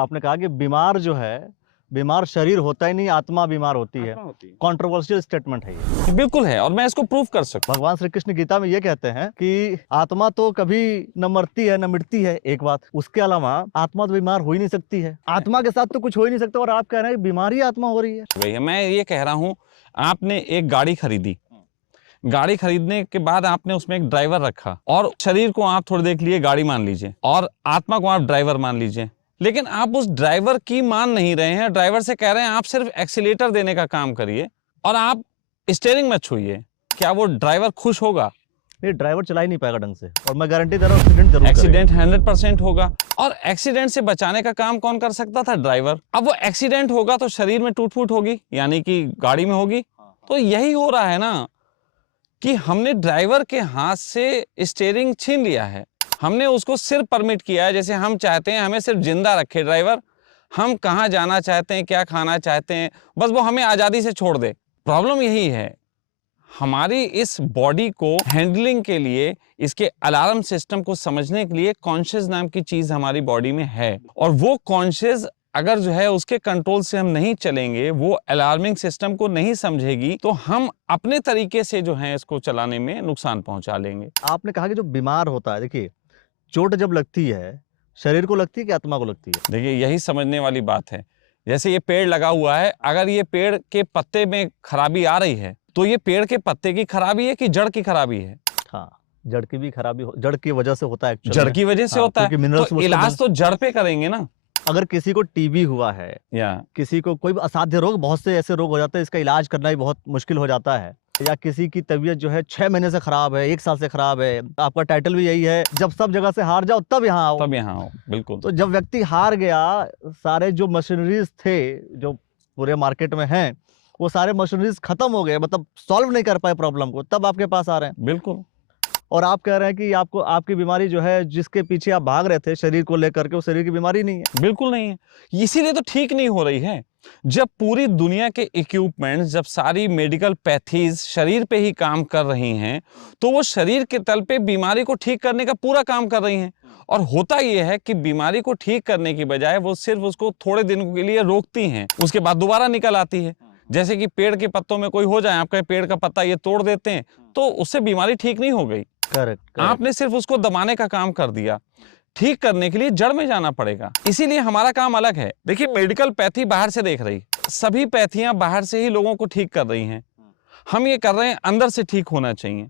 आपने कहा कि बीमार जो है, बीमार शरीर होता ही नहीं, आत्मा बीमार होती है। कंट्रोवर्शियल स्टेटमेंट है ये। बिल्कुल है, और मैं इसको प्रूव कर सकता हूँ। भगवान श्री कृष्ण गीता में ये कहते हैं कि आत्मा तो कभी न मरती है न मिटती है, एक बात। उसके अलावा आत्मा तो बीमार हो ही नहीं सकती है, आत्मा के साथ तो कुछ हो ही नहीं सकता, और आप कह रहे हैं बीमारी आत्मा हो रही है। भैया मैं ये कह रहा हूँ, आपने एक गाड़ी खरीदी, गाड़ी खरीदने के बाद आपने उसमें एक ड्राइवर रखा, और शरीर को आप थोड़ी देर के लिए गाड़ी मान लीजिए और आत्मा को आप ड्राइवर मान लीजिए, लेकिन आप उस ड्राइवर की मान नहीं रहे हैं। ड्राइवर से कह रहे हैं आप सिर्फ एक्सीलेटर देने का काम करिए और आप स्टीयरिंग मत छूइए। क्या वो ड्राइवर खुश होगा? नहीं, ड्राइवर चला ही नहीं पाएगा ढंग से, और मैं गारंटी दे रहा हूँ एक्सीडेंट जरूर एक्सीडेंट 100% होगा, और एक्सीडेंट से बचाने का काम कौन कर सकता था? ड्राइवर। अब वो एक्सीडेंट होगा तो शरीर में टूट फूट होगी, यानी कि गाड़ी में होगी। तो यही हो रहा है ना कि हमने ड्राइवर के हाथ से स्टीयरिंग छीन लिया है। हमने उसको सिर्फ परमिट किया है, जैसे हम चाहते हैं हमें सिर्फ जिंदा रखे ड्राइवर, हम कहाँ जाना चाहते हैं, क्या खाना चाहते हैं, बस वो हमें आज़ादी से छोड़ दे। प्रॉब्लम यही है, हमारी इस बॉडी को हैंडलिंग के लिए, इसके अलार्म सिस्टम को समझने के लिए कॉन्शियस नाम की चीज हमारी बॉडी में है, और वो कॉन्शियस अगर जो है उसके कंट्रोल से हम नहीं चलेंगे, वो अलार्मिंग सिस्टम को नहीं समझेगी, तो हम अपने तरीके से जो है इसको चलाने में नुकसान पहुंचा लेंगे। आपने कहा कि जो बीमार होता है, देखिए चोट जब लगती है शरीर को लगती है कि आत्मा को लगती है? देखिए यही समझने वाली बात है। जैसे ये पेड़ लगा हुआ है, अगर ये पेड़ के पत्ते में खराबी आ रही है तो ये पेड़ के पत्ते की खराबी है कि जड़ की खराबी है? हाँ, जड़ की भी खराबी जड़ की वजह से होता है, जड़ की वजह से होता है, तो इलाज तो जड़ पे करेंगे ना। अगर किसी को टीबी हुआ है या किसी को कोई असाध्य रोग, बहुत से ऐसे रोग हो जाते हैं इसका इलाज करना भी बहुत मुश्किल हो जाता है, या किसी की तबीयत जो है 6 महीने से खराब है, 1 साल से खराब है, आपका टाइटल भी यही है, जब सब जगह से हार जाओ तब यहाँ आओ। तब यहाँ आओ, बिल्कुल। तो जब व्यक्ति हार गया, सारे जो मशीनरीज थे जो पूरे मार्केट में हैं, वो सारे मशीनरीज खत्म हो गए, मतलब सॉल्व नहीं कर पाए प्रॉब्लम को, तब आपके पास आ रहे हैं। बिल्कुल। और आप कह रहे हैं कि आपको आपकी बीमारी जो है, जिसके पीछे आप भाग रहे थे शरीर को लेकर के, वो शरीर की बीमारी नहीं है। बिल्कुल नहीं है, इसीलिए तो ठीक नहीं हो रही है। जब पूरी दुनिया के इक्विपमेंट्स, जब सारी मेडिकल पैथीज शरीर पे ही काम कर रही हैं, तो वो शरीर के तल पे बीमारी को ठीक करने का पूरा काम कर रही हैं। और होता ये है कि बीमारी को ठीक करने की बजाय वो सिर्फ उसको थोड़े दिन के लिए रोकती हैं, उसके बाद दोबारा निकल आती है। जैसे कि पेड़ के पत्तों में कोई हो जाए, आपका पेड़ का पत्ता ये तोड़ देते हैं, तो उससे बीमारी ठीक नहीं हो गई। करेक्ट। आपने सिर्फ उसको दबाने का काम कर दिया। ठीक करने के लिए जड़ में जाना पड़ेगा, इसीलिए हमारा काम अलग है। देखिए मेडिकल पैथी बाहर से देख रही, सभी पैथियां बाहर से ही लोगों को ठीक कर रही हैं। हम ये कर रहे हैं अंदर से ठीक होना चाहिए।